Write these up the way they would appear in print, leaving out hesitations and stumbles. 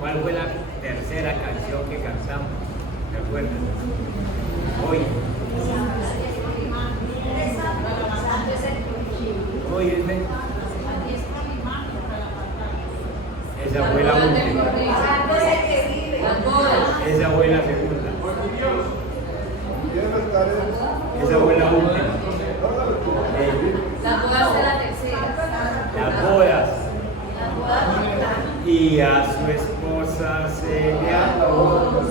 ¿Cuál fue la tercera canción que cantamos? ¿Te acuerdas? Hoy. Hoy es de... Esa fue la última. Esa fue la segunda. Esa fue la última. Las bodas de la tercera. Las bodas. Y a su esposa se le amó.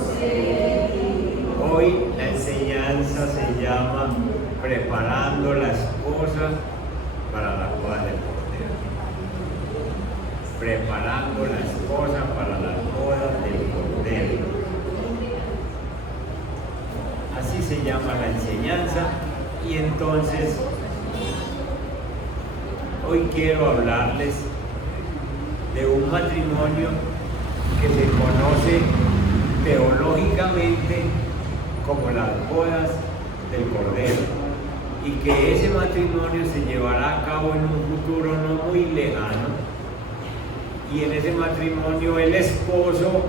Hoy la enseñanza se llama Preparando la esposa para la boda del Cordero. Preparando la esposa para la boda del Cordero. Así se llama la enseñanza. Y entonces, hoy quiero hablarles de un matrimonio que se conoce teológicamente como las bodas del Cordero, y que ese matrimonio se llevará a cabo en un futuro no muy lejano, y en ese matrimonio el esposo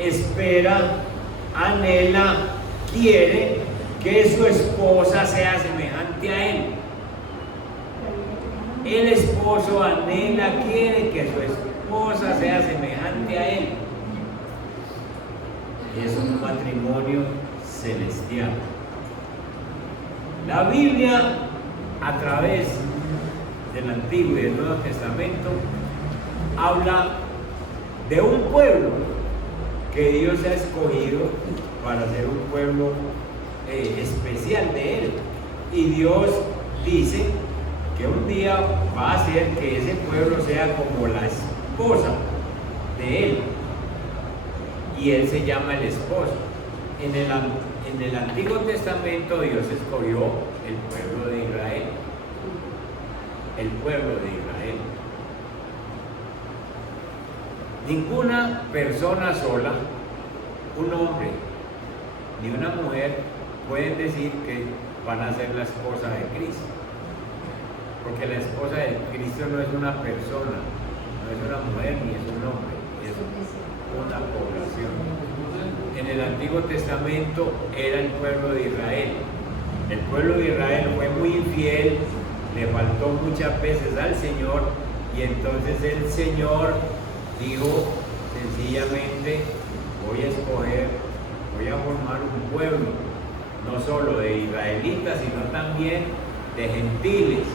espera, anhela, quiere que su esposa sea semejante a él. El esposo anhela, quiere que su esposa sea semejante a él. Es un matrimonio celestial. La Biblia, a través del Antiguo y del Nuevo Testamento, habla de un pueblo que Dios ha escogido para ser un pueblo especial de Él. Y Dios dice que un día va a hacer que ese pueblo sea como la esposa de Él. Y Él se llama el esposo. En el Antiguo Testamento Dios escogió el pueblo de Israel. El pueblo de Israel. Ninguna persona sola, un hombre ni una mujer, pueden decir que van a ser la esposa de Cristo. Porque la esposa de Cristo no es una persona, no es una mujer ni es un hombre, es una población. En el Antiguo Testamento era el pueblo de Israel. El pueblo de Israel fue muy infiel, le faltó muchas veces al Señor, y entonces el Señor dijo sencillamente: voy a escoger, voy a formar un pueblo, no solo de israelitas, sino también de gentiles.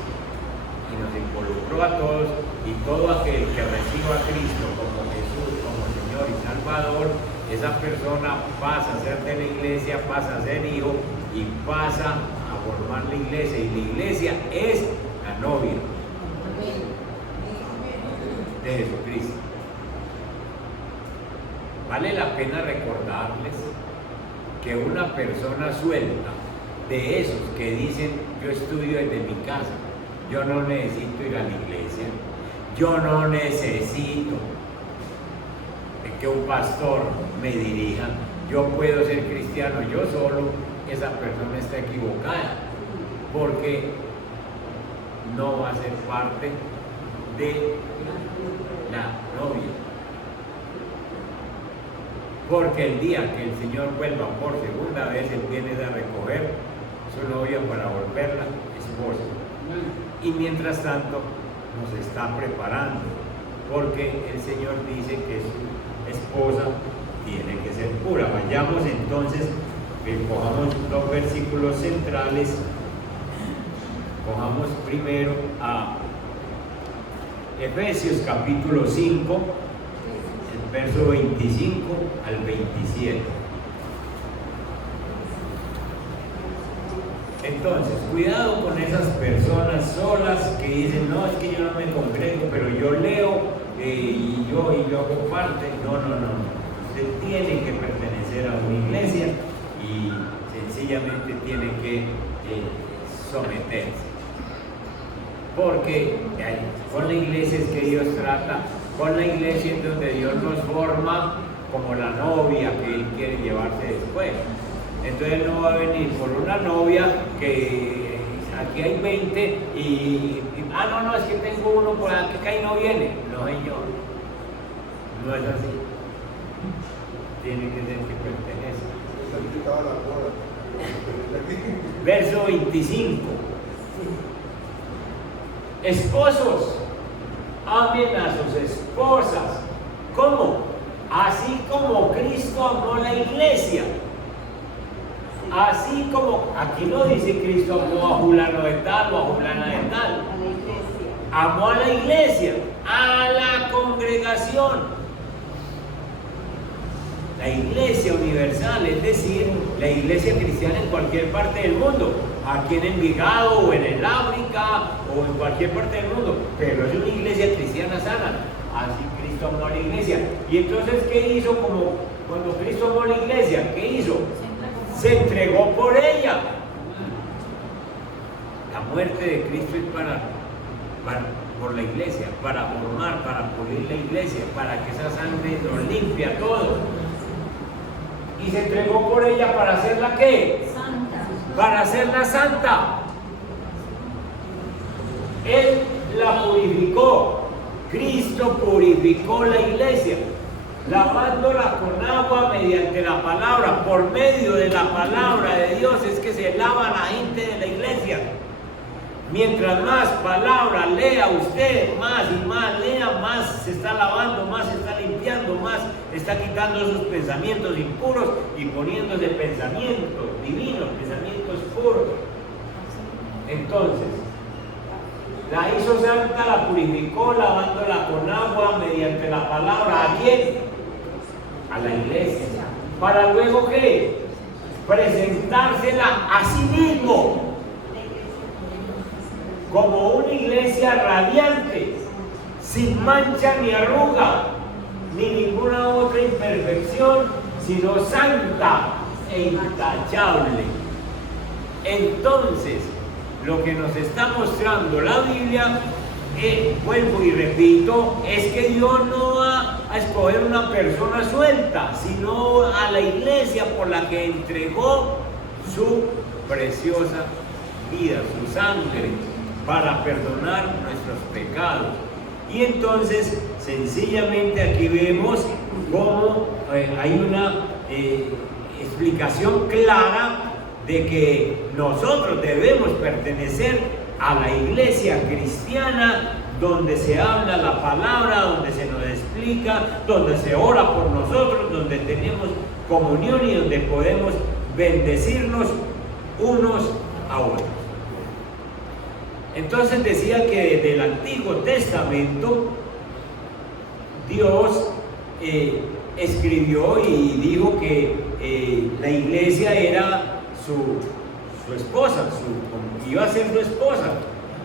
Y nos involucró a todos, y todo aquel que reciba a Cristo como Jesús, como Señor y Salvador, esa persona pasa a ser de la iglesia, pasa a ser hijo y pasa a formar la iglesia, y la iglesia es la novia de Jesucristo. Vale la pena recordarles que una persona suelta, de esos que dicen: yo estudio desde mi casa, yo no necesito ir a la iglesia, yo no necesito que un pastor me dirija, yo puedo ser cristiano yo solo, esa persona está equivocada, porque no va a ser parte de la novia. Porque el día que el Señor vuelva por segunda vez, Él viene a recoger su novia para volverla esposa. Y mientras tanto nos está preparando, porque el Señor dice que su esposa tiene que ser pura. Vayamos entonces, cojamos los versículos centrales. Cojamos primero a Efesios capítulo 5, el verso 25 al 27. Entonces, cuidado con esas personas solas que dicen: no, es que yo no me congrego, pero yo leo y yo hago parte. No. Usted tiene que pertenecer a una iglesia y sencillamente tiene que someterse. Porque con la iglesia es que Dios trata, con la iglesia es donde Dios nos forma como la novia que Él quiere llevarse después. Entonces no va a venir por una novia que aquí hay 20 y no, es que tengo uno por aquí que ahí no viene. No, Señor. No es así. Tiene que ser que pertenece. Verso 25. Esposos, amen a sus esposas. ¿Cómo? Así como Cristo amó la iglesia. Así como, aquí no dice Cristo amó a fulano de tal o a fulana de tal. Amó a la iglesia, a la congregación. La iglesia universal, es decir, la iglesia cristiana en cualquier parte del mundo, aquí en Envigado o en el África o en cualquier parte del mundo, pero es una iglesia cristiana sana. Así Cristo amó a la iglesia. Y entonces, ¿qué hizo? Como cuando Cristo amó a la iglesia, ¿qué hizo? Se entregó por ella. La muerte de Cristo es por la iglesia, para formar, para pulir la iglesia, para que esa sangre nos limpia todo. Y se entregó por ella para hacerla ¿qué? Santa. Para hacerla santa. Él la purificó. Cristo purificó la iglesia, lavándola con agua mediante la palabra. Por medio de la palabra de Dios es que se lava la gente de la iglesia. Mientras más palabra lea usted, más y más lea, más se está lavando, más se está limpiando, más está quitando esos pensamientos impuros y poniéndose pensamientos divinos, pensamientos puros. Entonces, la hizo santa, la purificó, lavándola con agua mediante la palabra. ¿A quién? A la iglesia. Para luego, ¿qué? Presentársela a sí mismo como una iglesia radiante, sin mancha ni arruga, ni ninguna otra imperfección, sino santa e intachable. Entonces, lo que nos está mostrando la Biblia, vuelvo y repito, es que Dios no va a escoger una persona suelta, sino a la iglesia por la que entregó su preciosa vida, su sangre, para perdonar nuestros pecados. Y entonces, sencillamente aquí vemos cómo hay una explicación clara de que nosotros debemos pertenecer a la iglesia cristiana, donde se habla la palabra, donde se nos explica, donde se ora por nosotros, donde tenemos comunión y donde podemos bendecirnos unos a otros. Entonces decía que desde el Antiguo Testamento Dios escribió y dijo que la iglesia era su esposa, iba a ser su esposa.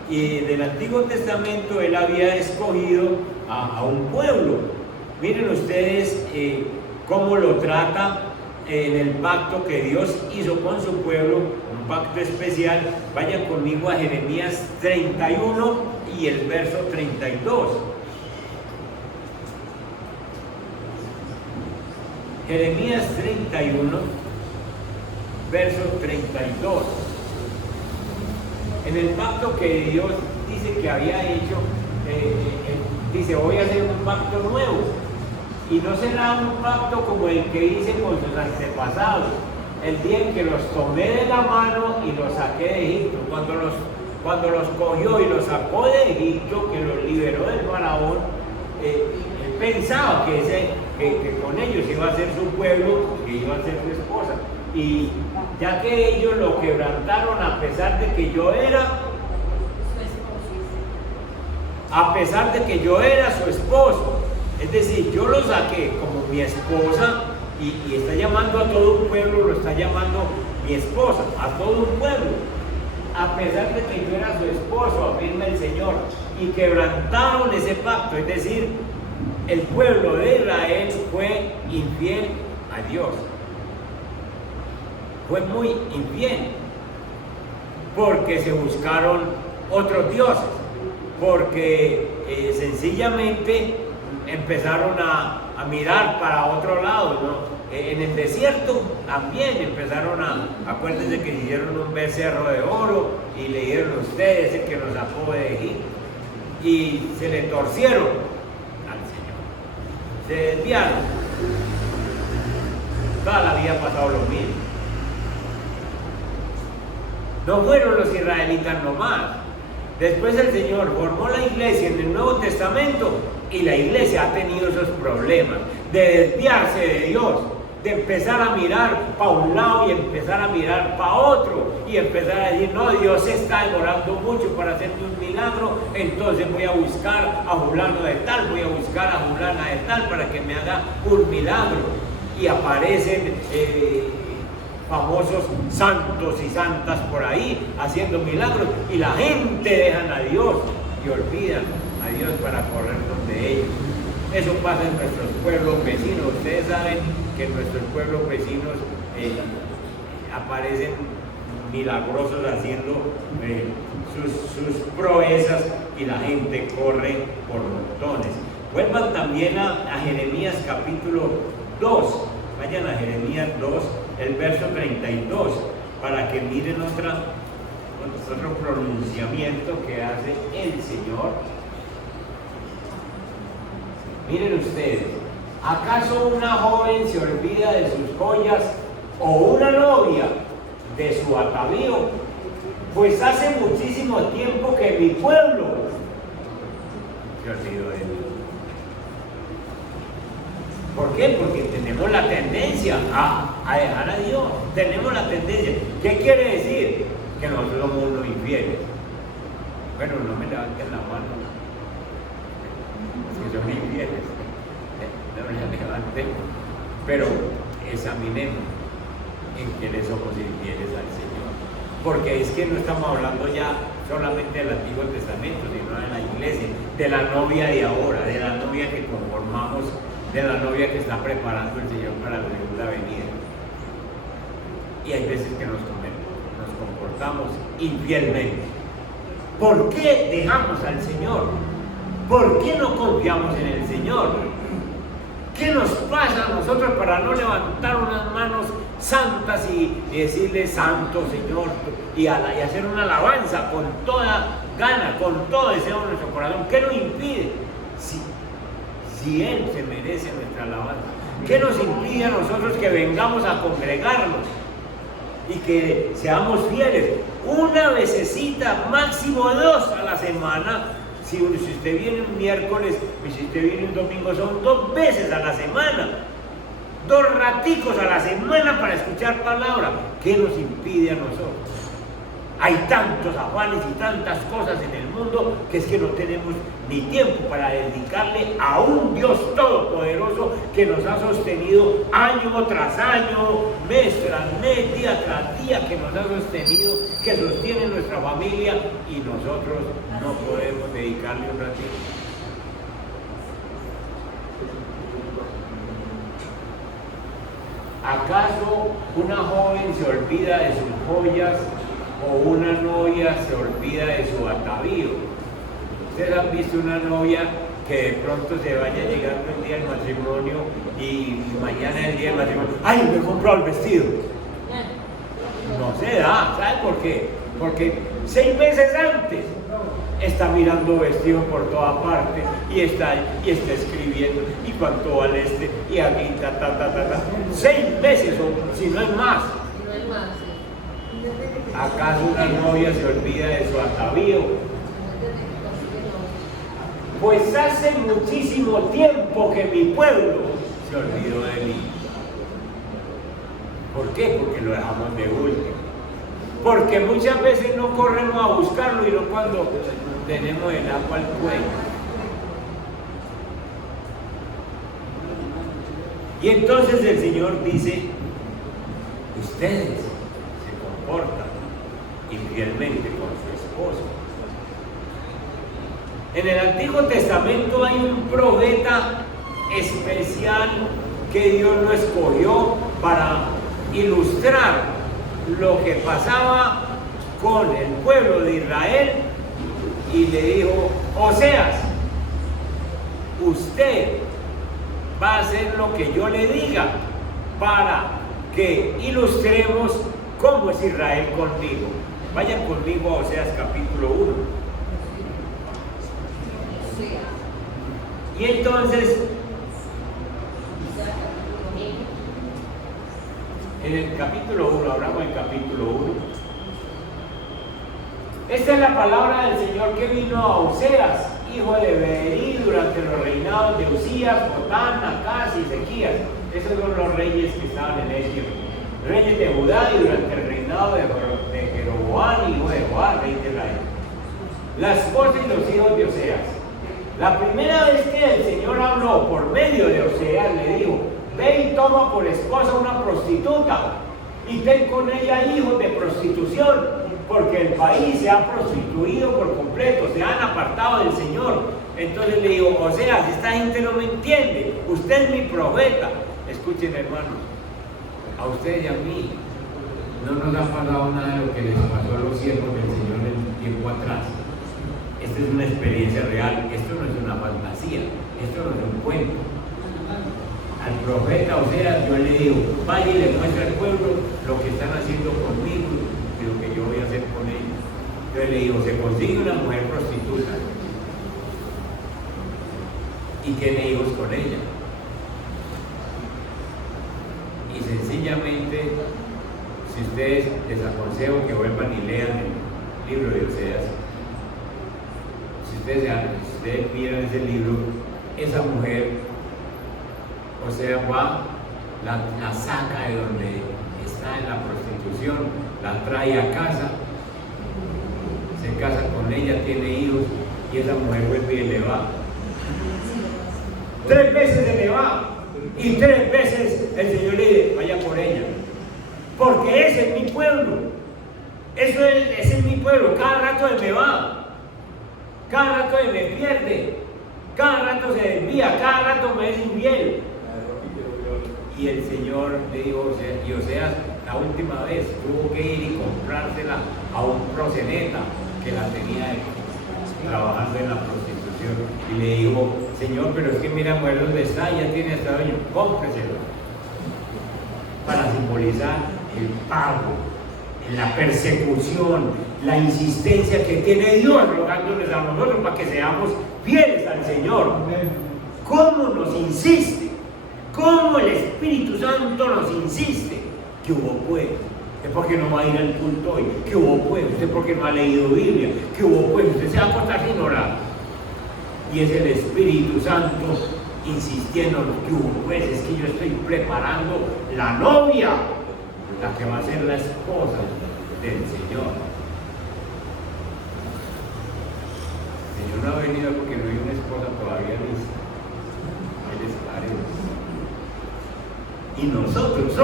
Y del Antiguo Testamento Él había escogido a un pueblo. Miren ustedes cómo lo trata en el pacto que Dios hizo con su pueblo, un pacto especial. Vayan conmigo a Jeremías 31 y el verso 32. Jeremías 31, verso 32. En el pacto que Dios dice que había hecho, dice: voy a hacer un pacto nuevo. Y no será un pacto como el que hice con sus antepasados, el día en que los tomé de la mano y los saqué de Egipto. Cuando los cogió y los sacó de Egipto, que los liberó del faraón, él pensaba que con ellos iba a ser su pueblo, que iba a ser su esposa. Y ya que ellos lo quebrantaron, a pesar de que yo era su esposo, es decir, yo lo saqué como mi esposa, y está llamando a todo un pueblo, lo está llamando mi esposa, a todo un pueblo, a pesar de que yo era su esposo, afirma el Señor, y quebrantaron ese pacto. Es decir, el pueblo de Israel fue infiel a Dios, fue muy infiel, porque se buscaron otros dioses, porque sencillamente empezaron a mirar para otro lado, ¿no? En el desierto también empezaron acuérdense que hicieron un becerro de oro y le dieron a ustedes el que nos sacó de Egipto, y se le torcieron al Señor, se desviaron. Toda la vida ha pasado lo mismo. No fueron los israelitas nomás. Después el Señor formó la iglesia en el Nuevo Testamento y la iglesia ha tenido esos problemas de desviarse de Dios, de empezar a mirar para un lado y empezar a mirar para otro y empezar a decir, no, Dios se está demorando mucho para hacerme un milagro, entonces voy a buscar a fulano de tal, voy a buscar a fulana de tal para que me haga un milagro. Y aparecen famosos santos y santas por ahí haciendo milagros y la gente dejan a Dios y olvidan a Dios para correr donde ellos. Eso pasa en nuestros pueblos vecinos. Ustedes saben que en nuestros pueblos vecinos aparecen milagrosos haciendo sus proezas y la gente corre por montones. Vuelvan también a Jeremías capítulo 2. Vayan a Jeremías 2, el verso 32, para que miren otro pronunciamiento que hace el Señor. Miren ustedes, ¿acaso una joven se olvida de sus joyas o una novia de su atavío? Pues hace muchísimo tiempo que mi pueblo se olvidó de mí. ¿Por qué? Porque tenemos la tendencia a dejar a Dios. Tenemos la tendencia. ¿Qué quiere decir? Que nosotros somos unos infieles. Bueno, no me levanten la mano. Que son infieles. No me levanten. Pero examinemos en qué le somos infieles al Señor. Porque es que no estamos hablando ya solamente del Antiguo Testamento, sino de la iglesia, de la novia de ahora, de la novia que conformamos, de la novia que está preparando el Señor para la segunda venida. Y hay veces que nos comportamos infielmente. ¿Por qué dejamos al Señor? ¿Por qué no confiamos en el Señor? ¿Qué nos pasa a nosotros para no levantar unas manos santas y decirle santo Señor y hacer una alabanza con toda gana, con todo deseo en nuestro corazón? ¿Qué nos impide? Si Él se merece nuestra alabanza. ¿Qué nos impide a nosotros que vengamos a congregarnos y que seamos fieles? Una vecesita, máximo 2 a la semana. Si usted viene un miércoles y si usted viene un domingo, son 2 veces a la semana. 2 raticos a la semana para escuchar palabra. ¿Qué nos impide a nosotros? Hay tantos afanes y tantas cosas en el mundo que es que no tenemos ni tiempo para dedicarle a un Dios todopoderoso que nos ha sostenido año tras año, mes tras mes, día tras día, que nos ha sostenido, que sostiene nuestra familia y nosotros no podemos dedicarle un ratito. ¿Acaso una joven se olvida de sus joyas o una novia se olvida de su atavío? Ustedes han visto una novia que de pronto se vaya llegando el día del matrimonio y mañana es el día del matrimonio. ¡Ay, me he comprado el vestido! No se da. ¿Sabe por qué? Porque 6 meses antes está mirando vestido por toda parte y está escribiendo y cuánto vale este y aquí 6 meses o si no es más. ¿Acaso una novia se olvida de su atavío? Pues hace muchísimo tiempo que mi pueblo se olvidó de mí. ¿Por qué? Porque lo dejamos de último. Porque muchas veces no corremos a buscarlo y no cuando tenemos el agua al cuello. Y entonces el Señor dice, ustedes se comportan infielmente con su esposo. En el Antiguo Testamento hay un profeta especial que Dios lo escogió para ilustrar lo que pasaba con el pueblo de Israel y le dijo, Oseas, usted va a hacer lo que yo le diga para que ilustremos cómo es Israel conmigo. Vayan conmigo a Oseas capítulo 1. Y entonces en el capítulo 1, hablamos del capítulo 1. Esta es la palabra del Señor que vino a Oseas, hijo de Beeri, durante los reinados de Usías, Jotán, Acaz y Ezequías. Esos son los reyes que estaban en ese tiempo. Reyes de Judá, y durante el reinado de Jeroboam, hijo de Joás, rey de Israel. La esposa y los hijos de Oseas. La primera vez que el Señor habló por medio de Oseas, le dijo: ve y toma por esposa una prostituta y ten con ella hijos de prostitución, porque el país se ha prostituido por completo, se han apartado del Señor. Entonces le digo: Oseas, esta gente no me entiende, usted es mi profeta. Escuchen, hermanos, a ustedes y a mí no nos ha pasado nada de lo que les pasó a los siervos del Señor en tiempo atrás. Esta es una experiencia real, esto no es una fantasía, esto no es un cuento. Al profeta Oseas yo le digo: vaya y le muestra al pueblo lo que están haciendo conmigo y lo que yo voy a hacer con ellos. Entonces le digo: se consigue una mujer prostituta y tiene hijos con ella. Y sencillamente, si ustedes, les aconsejo que vuelvan y lean el libro de Oseas. Si ustedes miran ese libro, esa mujer, Oseas va, la saca de donde está en la prostitución, la trae a casa, se casa con ella, tiene hijos, y esa mujer vuelve y le va. 3 veces se le va, y 3 veces el Señor le dice: vaya por ella, porque ese es mi pueblo, ese es mi pueblo. Cada rato se me va, cada rato se me pierde, cada rato se desvía, cada rato me es infiel. Y el Señor le dijo: y Oseas, la última vez tuvo que ir y comprársela a un proseneta que la tenía trabajando en la prostitución. Y le dijo: Señor, pero es que mira, mujer, ¿dónde está? Ya tiene hasta dueño, cómpreselo. Para simbolizar el pago, la persecución, la insistencia que tiene Dios rogándoles a nosotros para que seamos fieles al Señor. ¿Cómo nos insiste? ¿Cómo el Espíritu Santo nos insiste? ¿Qué hubo pues? ¿Usted por qué no va a ir al culto hoy? ¿Qué hubo pues? ¿Usted por qué no ha leído Biblia? ¿Qué hubo pues? ¿Usted se va a acostar sin orar? Y es el Espíritu Santo insistiendo: ¿qué hubo pues? Es que yo estoy preparando la novia, la que va a ser la esposa del Señor. El Señor no ha venido porque no hay una esposa todavía lista. Él estará. Y nosotros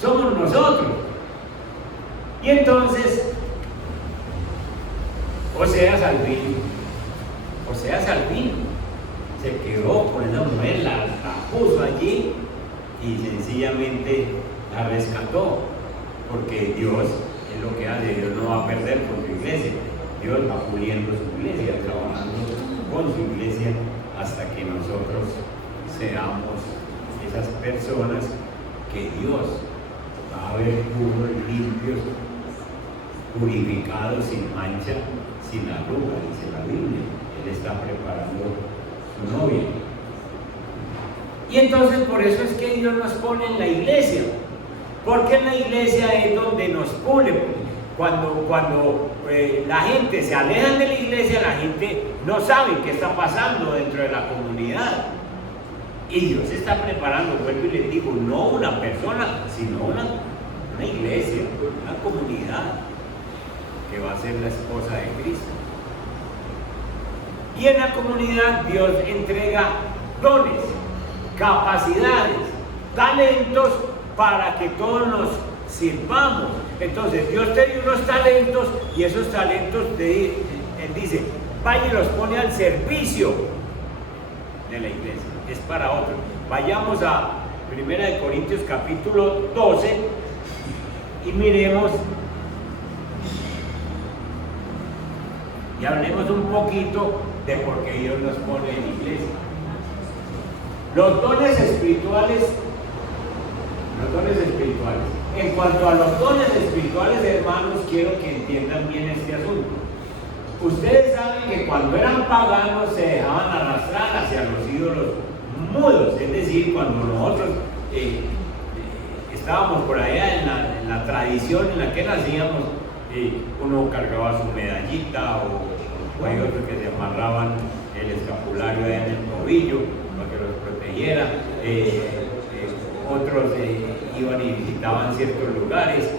somos nosotros. Y entonces, Oseas al fin se quedó con esa mujer, la puso allí y sencillamente la rescató, porque Dios es lo que hace. Dios no va a perder por su iglesia, Dios va puliendo su iglesia, trabajando con su iglesia hasta que nosotros seamos esas personas que Dios va a ver puros, limpios, purificados, sin mancha, sin arruga, dice la Biblia. Él está preparando su novia. Y entonces por eso es que Dios nos pone en la iglesia, porque en la iglesia es donde nos pule. Cuando la gente se aleja de la iglesia, la gente no sabe qué está pasando dentro de la comunidad. Y Dios está preparando, vuelvo y les digo, no una persona, sino una iglesia, una comunidad que va a ser la esposa de Cristo. Y en la comunidad Dios entrega dones, capacidades, talentos para que todos nos sirvamos. Entonces Dios te dio unos talentos y esos talentos Él dice: vaya y los pone al servicio de la iglesia, es para otro. Vayamos a 1 Corintios capítulo 12 y miremos y hablemos un poquito de por qué Dios nos pone en iglesia. Los dones espirituales. En cuanto a los dones espirituales, hermanos, quiero que entiendan bien este asunto. Ustedes saben que cuando eran paganos se dejaban arrastrar hacia los ídolos mudos, es decir, cuando nosotros estábamos por allá en la tradición en la que nacíamos, uno cargaba su medallita o hay otros que se amarraban el escapulario en el tobillo para que los protegiera, otros iban y visitaban ciertos lugares,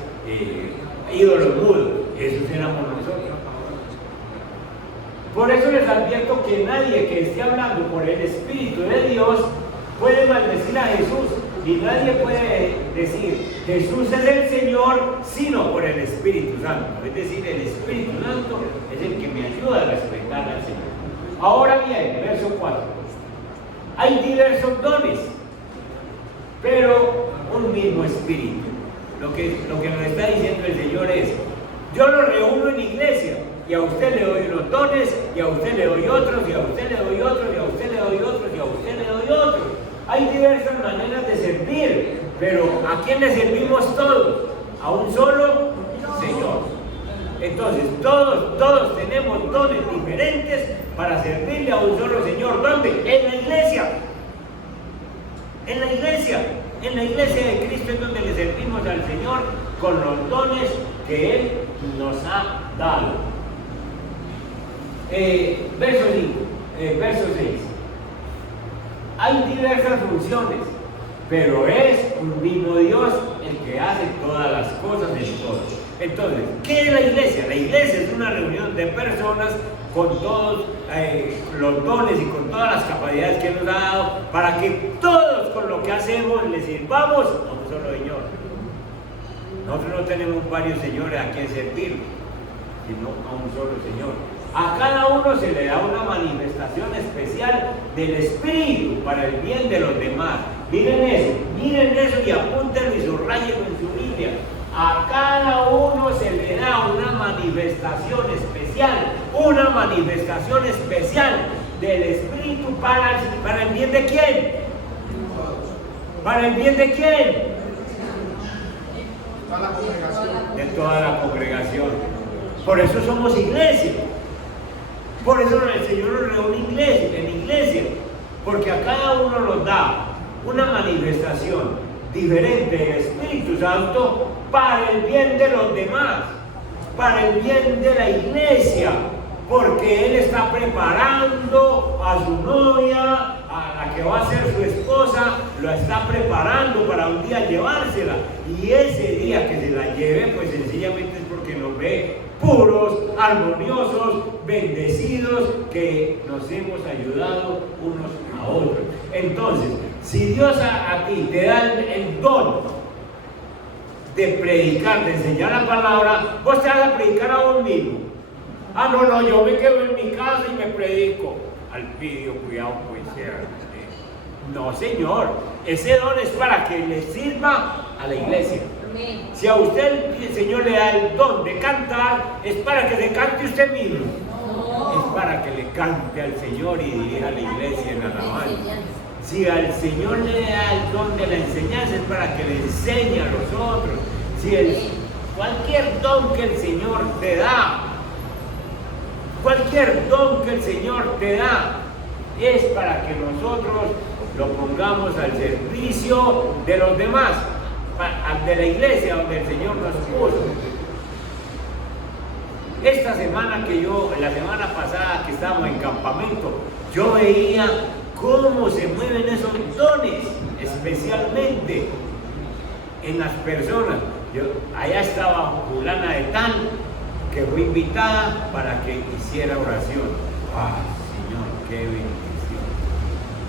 ídolos mudos, esos éramos nosotros. Por eso les advierto que nadie que esté hablando por el Espíritu de Dios puede maldecir a Jesús, y nadie puede decir Jesús es el Señor sino por el Espíritu Santo. Es decir, el Espíritu Santo es el que me ayuda a respetar al Señor. Ahora bien, verso 4. Hay diversos dones, pero un mismo Espíritu. Lo que nos está diciendo el Señor es: yo lo reúno en iglesia, y a usted le doy unos dones, y a usted le doy otros, y a usted le doy otros, y a usted le doy otros, y a usted le doy otros. Hay diversas maneras de servir, pero ¿a quién le servimos todos? A un solo Señor. Entonces, todos tenemos dones diferentes para servirle a un solo Señor. ¿Dónde? En la iglesia. En la iglesia. En la iglesia de Cristo es donde le servimos al Señor con los dones que Él nos ha dado. Verso 6. Hay diversas funciones, pero es un mismo Dios el que hace todas las cosas en todo. Entonces, ¿qué es la iglesia? La iglesia es una reunión de personas con todos los dones y con todas las capacidades que Él nos ha dado, para que todos con lo que hacemos le sirvamos a un solo Señor. Nosotros no tenemos varios señores a quien servir, sino a un solo Señor. A cada uno se le da una manifestación especial del Espíritu para el bien de los demás. Miren eso y apúntenlo y subrayenlo en su Biblia. A cada uno se le da una manifestación especial del Espíritu para el bien de quién. ¿Para el bien de quién? De toda la congregación. Por eso somos iglesia. Por eso el Señor nos reúne en iglesia, porque a cada uno nos da una manifestación diferente del Espíritu Santo para el bien de los demás, para el bien de la iglesia, porque Él está preparando a su novia, a la que va a ser su esposa, lo está preparando para un día llevársela, y ese día que se la lleve, pues sencillamente es porque nos ve puros, armoniosos, bendecidos, que nos hemos ayudado unos a otros. Entonces, si Dios a ti te da el don de predicar, de enseñar la palabra, vos te vas a predicar a vos mismo. No, yo me quedo en mi casa y me predico. Al pidio, cuidado, pues sea. No, Señor, ese don es para que le sirva a la iglesia. Si a usted el Señor le da el don de cantar, es para que se cante usted mismo. Es para que le cante al Señor y dirija a la iglesia en alabanza. Si al Señor le da el don de la enseñanza, es para que le enseñe a los otros. Cualquier don que el Señor te da, es para que nosotros lo pongamos al servicio de los demás, de la iglesia donde el Señor nos puso. Esta semana la semana pasada que estábamos en campamento, yo veía cómo se mueven esos dones, especialmente en las personas. Allá estaba fulana de tal, que fue invitada para que hiciera oración. Señor, qué bendición.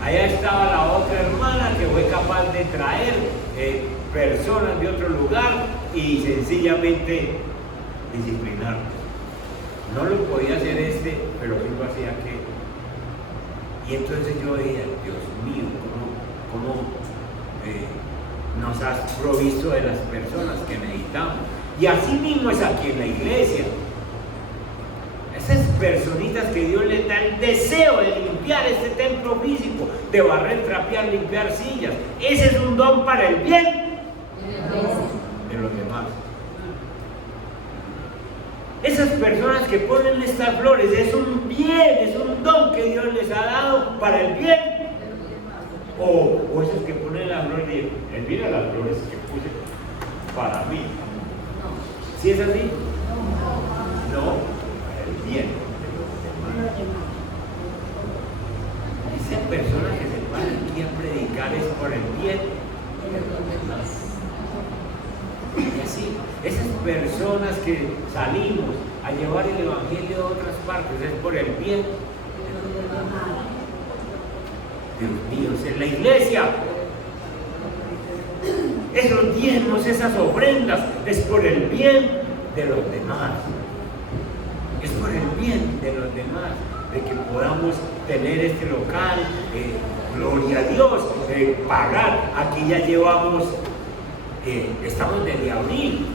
Allá estaba la otra hermana que fue capaz de traer personas de otro lugar y sencillamente disciplinarlos. No lo podía hacer pero sí lo hacía aquel. Y entonces yo decía, Dios mío, ¿cómo nos has provisto de las personas que necesitamos? Y así mismo es aquí en la iglesia. Esas personitas que Dios les da el deseo de limpiar este templo físico, de barrer, trapear, limpiar sillas. Ese es un don para el bien de los demás. Esas personas que ponen estas flores, es un bien, es un don que Dios les ha dado para el bien. O esos que ponen las flores y dicen, mira las flores que puse, ¿Sí es así? No, para el bien. Esas personas que se van aquí a predicar es por el bien de los demás. Y así, esas personas que salimos a llevar el evangelio a otras partes es por el bien de los demás. Dios mío, es la iglesia. Esos diezmos, esas ofrendas, es por el bien de los demás. Es por el bien de los demás, de que podamos tener este local, gloria a Dios, pagar. Aquí ya llevamos, estamos desde abril,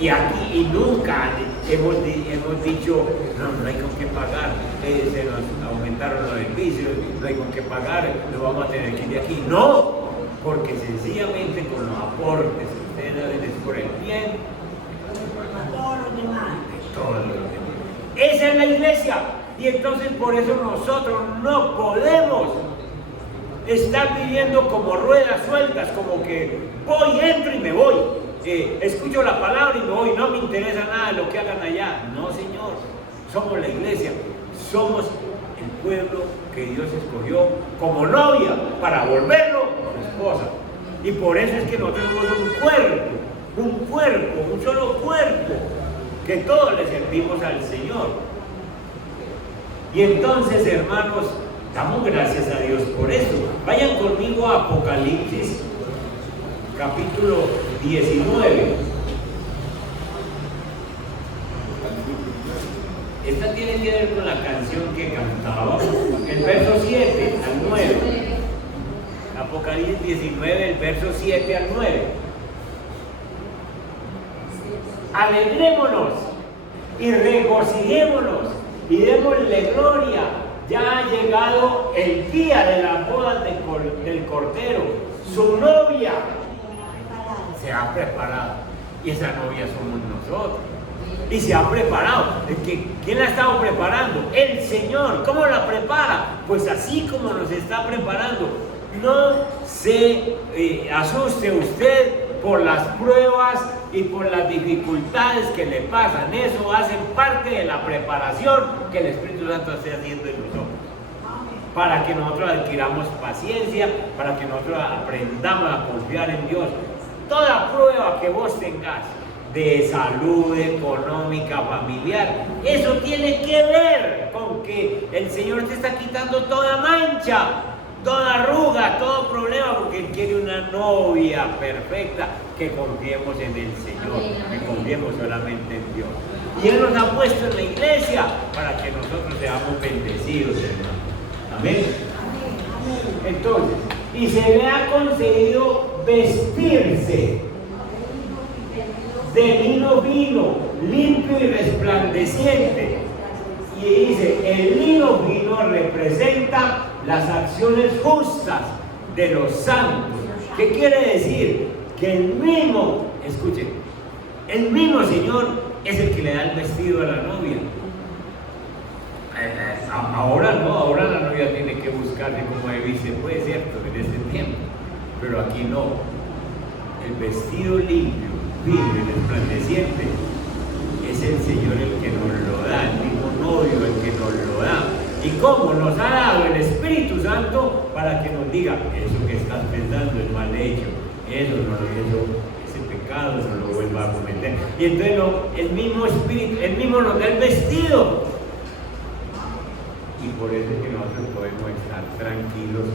y aquí y nunca hemos dicho, no hay con qué pagar, se nos aumentaron los servicios, no hay con qué pagar, lo vamos a tener que ir de aquí. No, porque sencillamente con los aportes que ustedes deben es por el bien de todos los demás. Esa es la iglesia. Y entonces por eso nosotros no podemos estar viviendo como ruedas sueltas, como que voy, entro y me voy. Escucho la palabra y me voy, no me interesa nada de lo que hagan allá. No, Señor, somos la iglesia, somos el pueblo que Dios escogió como novia para volverlo su esposa. Y por eso es que nosotros somos un cuerpo, un solo cuerpo, que todos le servimos al Señor. Y entonces, hermanos, damos gracias a Dios por eso. Vayan conmigo a Apocalipsis, capítulo 19. Esta tiene que ver con la canción que cantaba, el verso 7 al 9. Apocalipsis 19, el verso 7 al 9. Alegrémonos y regocijémonos y démosle gloria. Ya ha llegado el día de la boda del Cordero. Su novia se ha preparado. Y esa novia somos nosotros. Y se ha preparado. ¿Quién la ha estado preparando? El Señor. ¿Cómo la prepara? Pues así como nos está preparando. No se asuste usted por las pruebas y por las dificultades que le pasan. Eso hace parte de la preparación que el Espíritu Santo esté haciendo en nosotros, para que nosotros adquiramos paciencia, para que nosotros aprendamos a confiar en Dios. Toda prueba que vos tengas de salud, económica, familiar, eso tiene que ver con que el Señor te está quitando toda mancha, toda arruga, todo problema, porque Él quiere una novia perfecta, que confiemos en el Señor, que confiemos solamente en Dios. Y Él nos ha puesto en la iglesia para que nosotros seamos bendecidos, hermanos. Amén. Entonces, y se le ha concedido vestirse de lino fino, limpio y resplandeciente. Y dice, el lino fino representa las acciones justas de los santos. ¿Qué quiere decir? Que el mismo, escuchen, el mismo Señor es el que le da el vestido a la novia. Ahora no, ahora la novia tiene que buscarle como dice, pues cierto, en este tiempo, pero aquí no. El vestido limpio, fino y resplandeciente es el Señor el que nos lo da, el mismo novio el que nos lo da. ¿Y cómo? Nos ha dado el Espíritu Santo para que nos diga, eso que estás pensando es mal hecho, eso no lo hizo, ese pecado no lo vuelva a cometer. Y entonces el mismo Espíritu, el mismo nos da el vestido. Y por eso es que nosotros podemos estar tranquilos,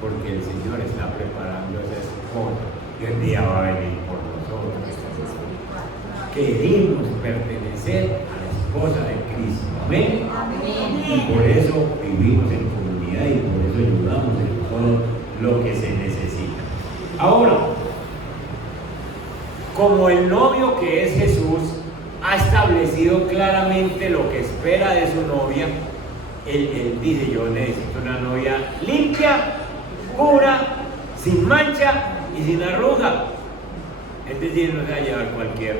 porque el Señor está preparando esa esposa y el día va a venir por nosotros. Queremos pertenecer a la esposa de Cristo. Amén. Y por eso vivimos en comunidad y por eso ayudamos en todo lo que se necesita. Ahora, como el novio que es Jesús ha establecido claramente lo que espera de su novia, él dice, yo necesito una novia limpia, pura, sin mancha y sin arruga. Es decir, no se va a llevar cualquier.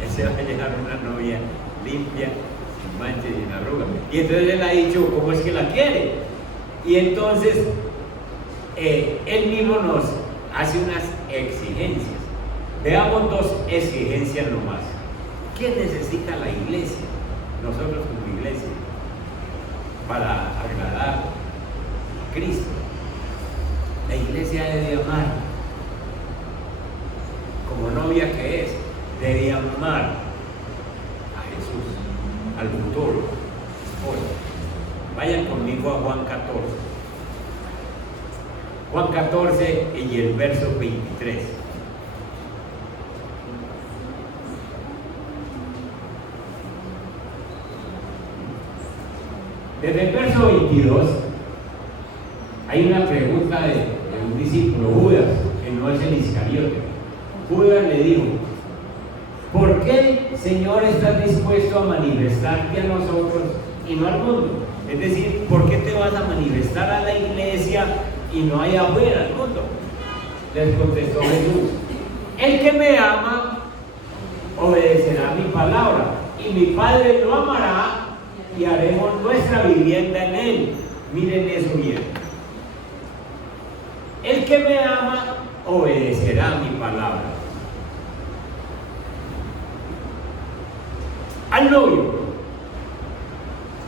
Él se va a llevar una novia limpia, sin mancha y sin arruga. Y entonces él ha dicho cómo es que la quiere. Y entonces Él mismo nos hace unas exigencias. Veamos dos exigencias nomás. ¿Qué necesita la iglesia? Nosotros como iglesia, para agradar a Cristo. La iglesia debe amar, como novia que es, debe amar a Jesús, al futuro esposo. Vayan conmigo a Juan 14. Juan 14 y el verso 23. Desde el verso 22 hay una pregunta de un discípulo, Judas, que no es el Iscariote. Judas le dijo: ¿por qué, Señor, estás dispuesto a manifestarte a nosotros y no al mundo? Es decir, ¿por qué te vas a manifestar a la iglesia y no allá afuera al mundo? Les contestó Jesús: el que me ama obedecerá mi palabra, y mi Padre lo amará y haremos nuestra vivienda en él. Miren eso bien. El que me ama obedecerá mi palabra. Al novio,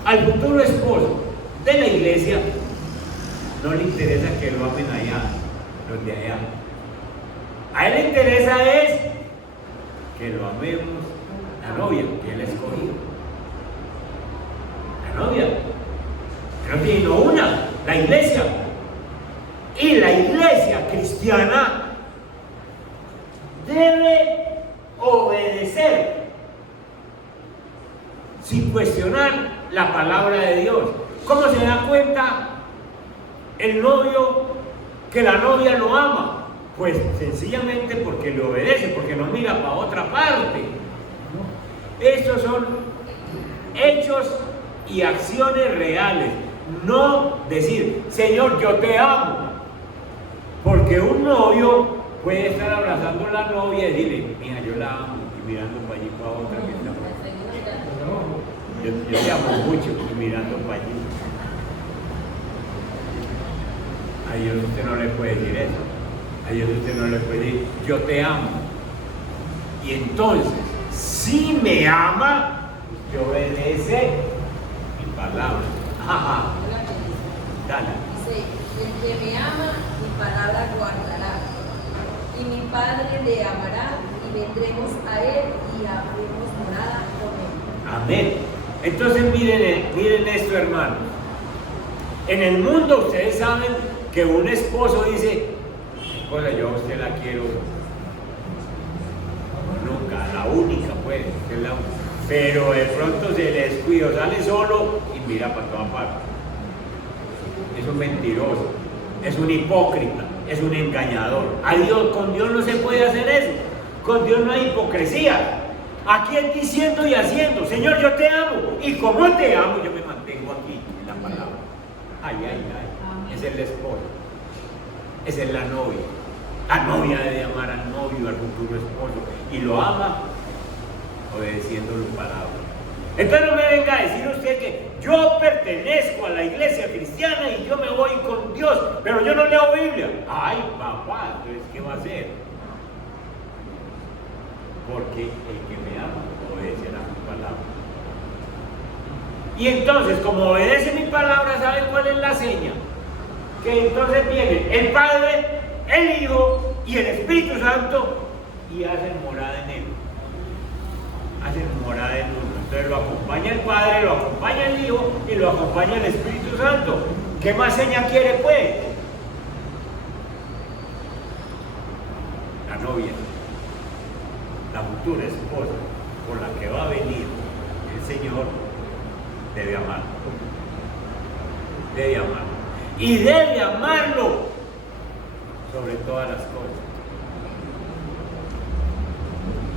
al futuro esposo de la iglesia, no le interesa que lo amen allá, los de allá. A él le interesa es que lo amemos, la novia que él ha escogido. La novia, pero tiene una, la iglesia. Y la iglesia cristiana debe obedecer sin cuestionar la palabra de Dios. ¿Cómo se da cuenta el novio que la novia lo ama? Pues sencillamente porque le obedece, porque no mira para otra parte. Estos son hechos y acciones reales. No decir: Señor, yo te amo. Porque un novio puede estar abrazando a la novia y decirle: mira, yo la amo, y mirando para allí para otra que está. Yo te amo mucho, y mirando para allí. A Dios usted no le puede decir eso. A Dios usted no le puede decir: yo te amo. Y entonces, si me ama, usted obedece mi palabra. Ajá. Dale. Dice: el que me ama, mi palabra guardará, y mi Padre le amará, y vendremos a él y haremos morada con él. Amén. Entonces miren esto, hermanos. En el mundo ustedes saben que un esposo dice: esposa, yo a usted la quiero nunca, la única pues, es la única. Pero de pronto se le descuida, sale solo y mira para toda parte. Es un mentiroso, es un hipócrita, es un engañador. Con Dios no se puede hacer eso. Con Dios no hay hipocresía. Aquí es diciendo y haciendo: Señor, yo te amo, y como te amo, yo me mantengo aquí en la palabra. Ay, ay, ay. Esa es la esposa, esa es la novia. La novia debe amar al novio, al futuro esposo, y lo ama obedeciendo su palabra. Entonces no me venga a decir usted que yo pertenezco a la iglesia cristiana y yo me voy con Dios, pero yo no leo Biblia. Ay, papá, entonces ¿qué va a hacer? Porque el que me ama obedecerá mi palabra. Y entonces, como obedece mi palabra, ¿saben cuál es la seña? Que entonces viene el Padre, el Hijo y el Espíritu Santo y hacen morada en él. Hacen morada en uno. Entonces lo acompaña el Padre, lo acompaña el Hijo y lo acompaña el Espíritu Santo. ¿Qué más seña quiere pues? La novia, la futura esposa por la que va a venir el Señor, debe amarlo. Debe amarlo. Y debe amarlo sobre todas las cosas.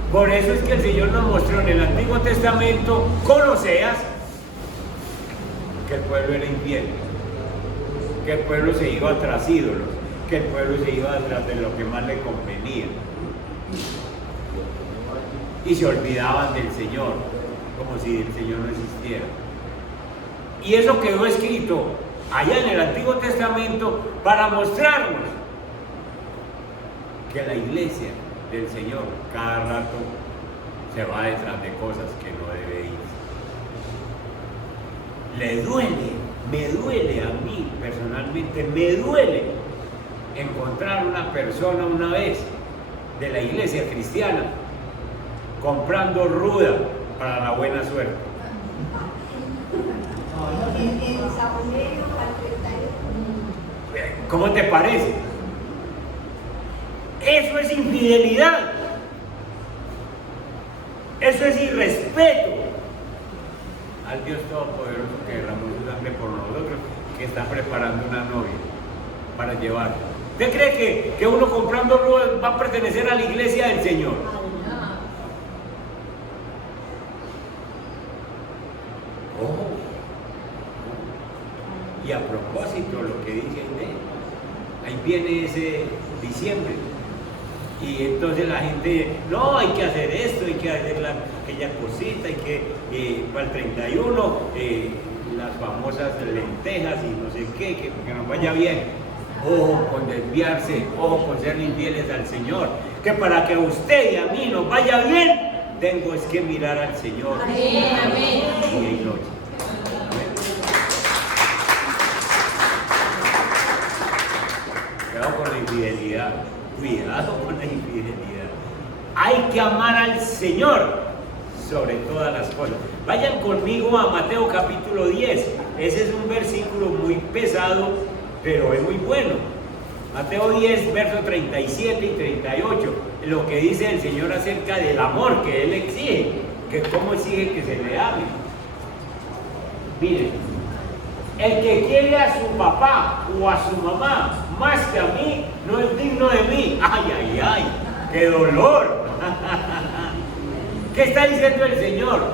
Por eso es que el Señor nos mostró en el Antiguo Testamento, con Oseas, que el pueblo era infiel, que el pueblo se iba tras ídolos, que el pueblo se iba tras de lo que más le convenía. Y se olvidaban del Señor, como si el Señor no existiera. Y eso quedó escrito allá en el Antiguo Testamento para mostrarnos que la iglesia del Señor cada rato se va detrás de cosas que no debe ir. Le duele, me duele a mí personalmente, me duele encontrar una persona una vez de la iglesia cristiana comprando ruda para la buena suerte. ¿Cómo te parece? Eso es infidelidad. Eso es irrespeto al Dios Todopoderoso que derramó su sangre por nosotros, que está preparando una novia para llevarla. ¿Usted cree que uno comprando ruda va a pertenecer a la iglesia del Señor? Oh. Y a propósito, lo que dice ahí viene ese diciembre. Y entonces la gente, no, hay que hacer esto, hay que hacer aquella cosita, hay que para el 31, las famosas lentejas y no sé qué, que nos vaya bien. Ojo con desviarse, ojo con ser infieles al Señor. Que para que a usted y a mí nos vaya bien, tengo es que mirar al Señor. Amén, amén. Día y noche. Cuidado con la infidelidad. Cuidado con la infidelidad. Hay que amar al Señor sobre todas las cosas. Vayan conmigo a Mateo capítulo 10. Ese es un versículo muy pesado, pero es muy bueno. Mateo 10, versos 37 y 38. Lo que dice el Señor acerca del amor que Él exige. Que cómo exige que se le ame. Miren, el que quiere a su papá o a su mamá más que a mí, no es digno de mí. ¡Ay, ay, ay! ¡Qué dolor! ¿Qué está diciendo el Señor?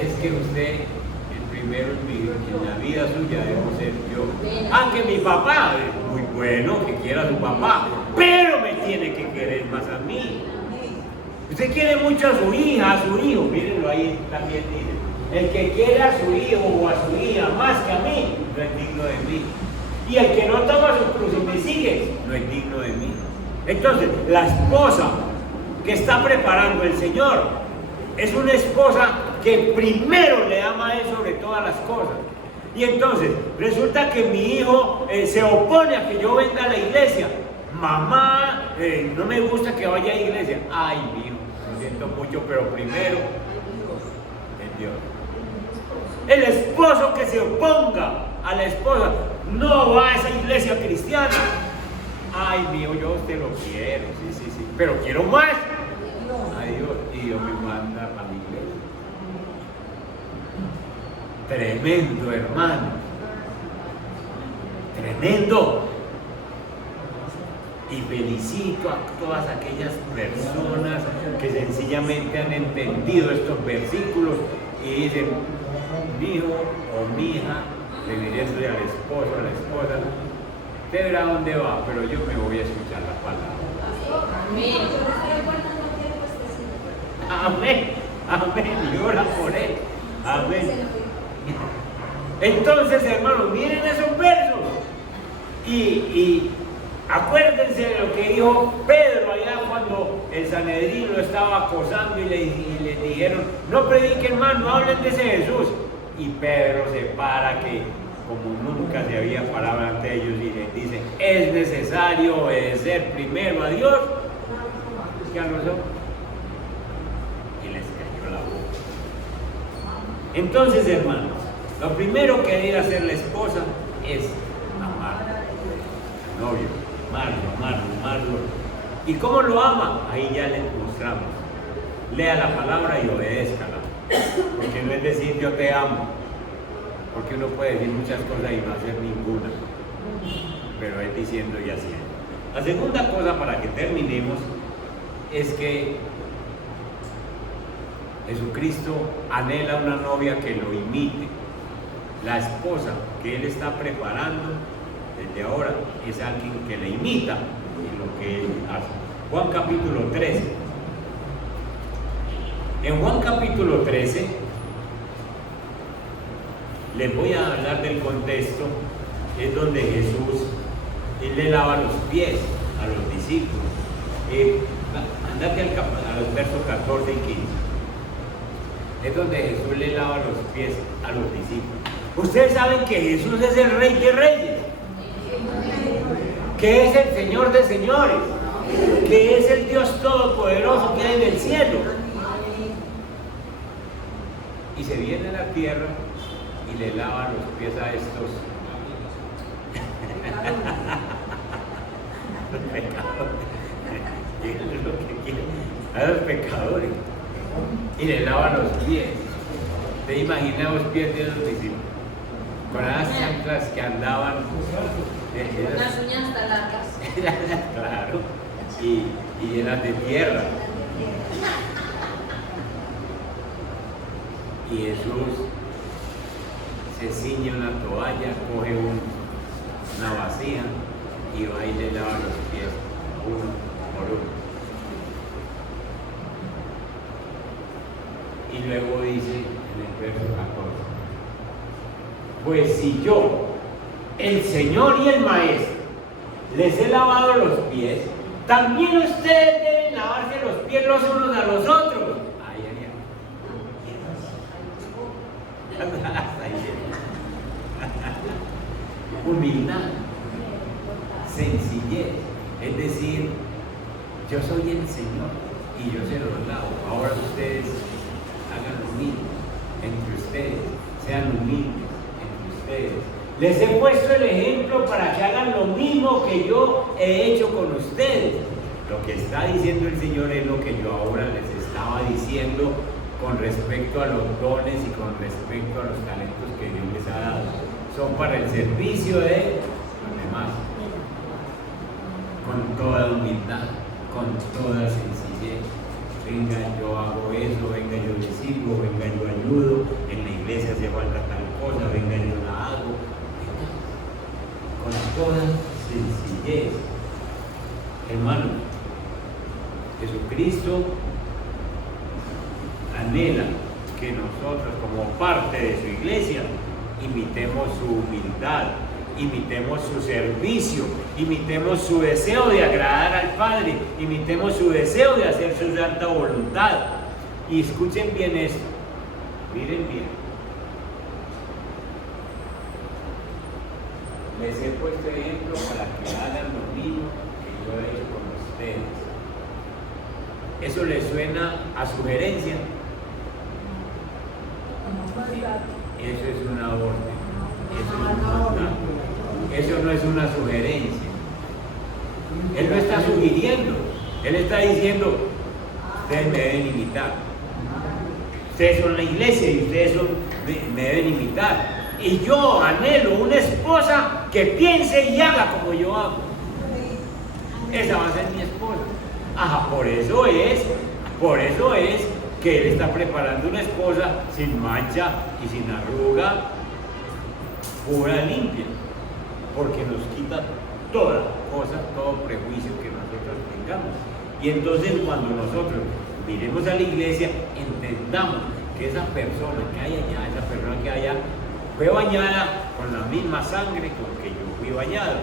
Es que usted, el primero en la vida suya, debo ser yo. Aunque mi papá es muy bueno, que quiera a su papá, pero me tiene que querer más a mí. Usted quiere mucho a su hija, a su hijo, mírenlo ahí también dice. El que quiere a su hijo o a su hija más que a mí, no es digno de mí. Y el que no toma su cruz y me sigue, no es digno de mí. Entonces, la esposa que está preparando el Señor es una esposa que primero le ama a Él sobre todas las cosas. Y entonces, resulta que mi hijo se opone a que yo venga a la iglesia. Mamá, no me gusta que vaya a la iglesia. Ay, mi hijo, lo siento mucho, pero primero es Dios. El esposo que se oponga a la esposa no va a esa iglesia cristiana. Ay, mío, yo a usted lo quiero, sí, pero quiero más a Dios, y Dios me manda a mi iglesia. Tremendo, hermano, tremendo. Y felicito a todas aquellas personas que sencillamente han entendido estos versículos y dicen, mi hijo o mi hija, refiriéndose al esposo, a la esposa, usted verá dónde va, pero yo me voy a escuchar la palabra. Amén, amén, y ora por él, amén. Entonces, hermanos, miren esos versos y acuérdense de lo que dijo Pedro allá cuando el Sanedrín lo estaba acosando y le dijeron, no prediquen más, no hablen de ese Jesús. Y Pedro se para, que como nunca se había parado ante ellos, y les dice, es necesario obedecer primero a Dios que a los hombres. Y les cayó la boca. Entonces, hermanos, lo primero que debe hacer la esposa es amar al novio, amarlo. ¿Y cómo lo ama? Ahí ya les mostramos. Lea la palabra y obedézcala. Porque no es decir yo te amo, porque uno puede decir muchas cosas y no hacer ninguna, pero es diciendo y haciendo. La segunda cosa, para que terminemos, es que Jesucristo anhela una novia que lo imite. La esposa que Él está preparando desde ahora es alguien que le imita en lo que Él hace. Juan capítulo 13. En Juan capítulo 13 les voy a hablar del contexto es donde Jesús, él le lava los pies a los discípulos. Andate a los versos 14 y 15. Es donde Jesús le lava los pies a los discípulos. Ustedes saben que Jesús es el Rey de Reyes, que es el Señor de señores, que es el Dios todopoderoso que hay en el cielo. Y se viene a la tierra y le lava los pies a estos a los pecadores, y le lava los pies. ¿Te imaginas los pies de los discípulos? Con las chanclas que andaban, Las uñas hasta largas. claro, y llenas de tierra. Y Jesús se ciñe una toalla, coge una vacía y va y le lava los pies uno por uno. Y luego dice en el verso 14: pues si yo, el Señor y el Maestro, les he lavado los pies, también ustedes deben lavarse los pies los unos a los otros. Ay, ay, ay. Humildad, sencillez, es decir, yo soy el Señor y yo se los lavo. Ahora ustedes hagan lo mismo entre ustedes, sean humildes entre ustedes. Les he puesto el ejemplo para que hagan lo mismo que yo he hecho con ustedes. Lo que está diciendo el Señor es lo que yo ahora les estaba diciendo con respecto a los dones y con respecto a los talentos que Dios les ha dado. Son para el servicio de los demás. Con toda humildad, con toda sencillez. Venga, yo hago eso, venga, yo le sirvo, venga, yo ayudo, en la iglesia hace falta tal cosa, venga, yo la hago. Con toda sencillez. Hermano, Jesucristo anhela que nosotros, como parte de su iglesia, imitemos su humildad, imitemos su servicio, imitemos su deseo de agradar al Padre, imitemos su deseo de hacer su santa voluntad. Y escuchen bien esto, miren bien. Les he puesto ejemplo para que hagan lo mismo que yo he hecho con ustedes. ¿Eso les suena a sugerencia? Eso es una orden. Eso es un mandato. Eso no es una sugerencia. Él no está sugiriendo. Él está diciendo, ustedes me deben imitar. Ustedes son la iglesia y ustedes me deben imitar. Y yo anhelo una esposa que piense y haga como yo hago. Esa va a ser mi esposa. Ajá, por eso es que él está preparando una esposa sin mancha y sin arruga, pura, limpia, porque nos quita toda cosa, todo prejuicio que nosotros tengamos. Y entonces cuando nosotros miremos a la iglesia, entendamos que esa persona que hay allá, esa persona que hay allá, fue bañada con la misma sangre con que yo fui bañado.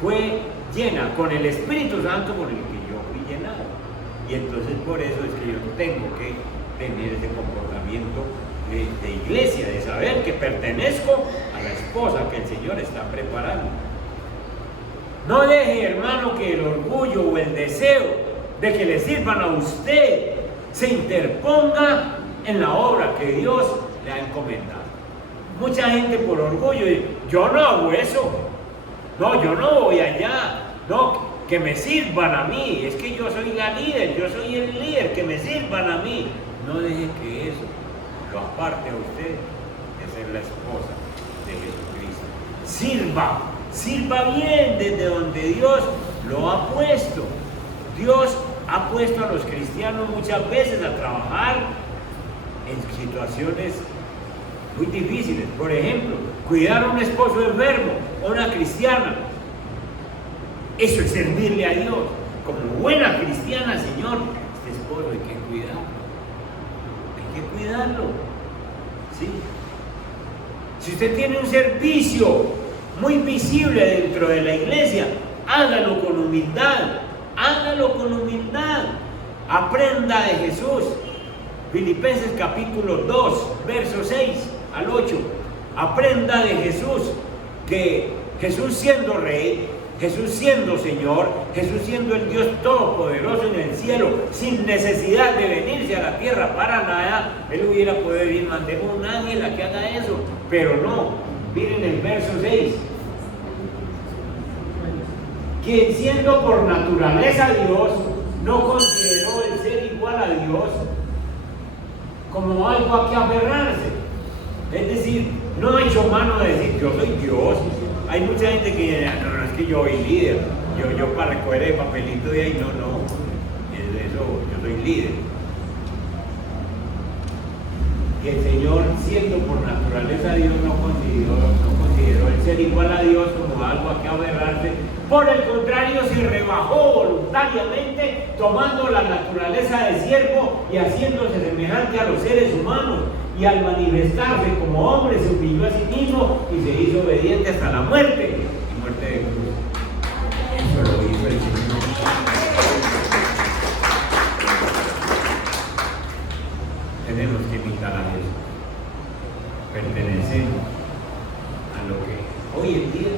Fue llena con el Espíritu Santo con el que yo fui llenado. Y entonces por eso es que yo tengo que tener ese comportamiento de iglesia, de saber que pertenezco a la esposa que el Señor está preparando. No deje, hermano, que el orgullo o el deseo de que le sirvan a usted se interponga en la obra que Dios le ha encomendado. Mucha gente por orgullo dice, yo no hago eso, no, yo no voy allá, no, que me sirvan a mí, es que yo soy la líder, yo soy el líder, que me sirvan a mí. No deje que eso lo aparte a usted de ser la esposa de Jesucristo. Sirva bien desde donde Dios lo ha puesto. Dios ha puesto a los cristianos muchas veces a trabajar en situaciones muy difíciles. Por ejemplo, cuidar a un esposo enfermo o una cristiana. Eso es servirle a Dios. Como buena cristiana, Señor, este esposo hay que cuidarlo. Hay que cuidarlo. ¿Sí? Si usted tiene un servicio muy visible dentro de la iglesia, hágalo con humildad, hágalo con humildad. Aprenda de Jesús. Filipenses capítulo 2, versos 6 al 8. Aprenda de Jesús, que Jesús siendo rey, Jesús siendo Señor, Jesús siendo el Dios todopoderoso en el cielo, sin necesidad de venirse a la tierra para nada, Él hubiera podido decir, mandemos un ángel a que haga eso, pero no. Miren el verso 6. Quien siendo por naturaleza Dios, no consideró el ser igual a Dios como algo a que aferrarse. Es decir, no ha hecho mano de decir, yo soy Dios. Hay mucha gente que dice, no, es que yo soy líder. Yo para recoger el papelito de ahí, no. Es eso, yo soy líder. Y el Señor, siendo por naturaleza Dios, no consideró el ser igual a Dios como algo a que aferrarse. Por el contrario, se rebajó voluntariamente, tomando la naturaleza de siervo y haciéndose semejante a los seres humanos. Y al manifestarse como hombre, se humilló a sí mismo y se hizo obediente hasta la muerte, y muerte de cruz. Eso lo hizo el Señor. Tenemos que imitar a Jesús. Pertenecemos a lo que hoy en día,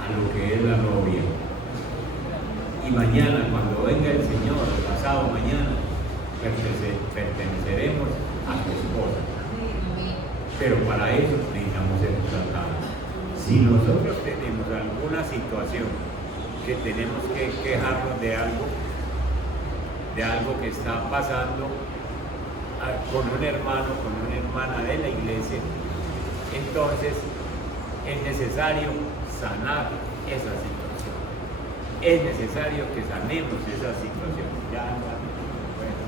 a lo que es la novia. Y mañana, cuando venga el Señor, pasado mañana, perteneceremos a su esposa. Pero para eso necesitamos ser tratados. Si nosotros tenemos alguna situación que tenemos que quejarnos de algo que está pasando con un hermano, con una hermana de la iglesia, entonces es necesario sanar esa situación. Es necesario que sanemos esa situación. Bueno.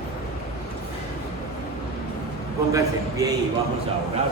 Pónganse en pie y vamos a orar.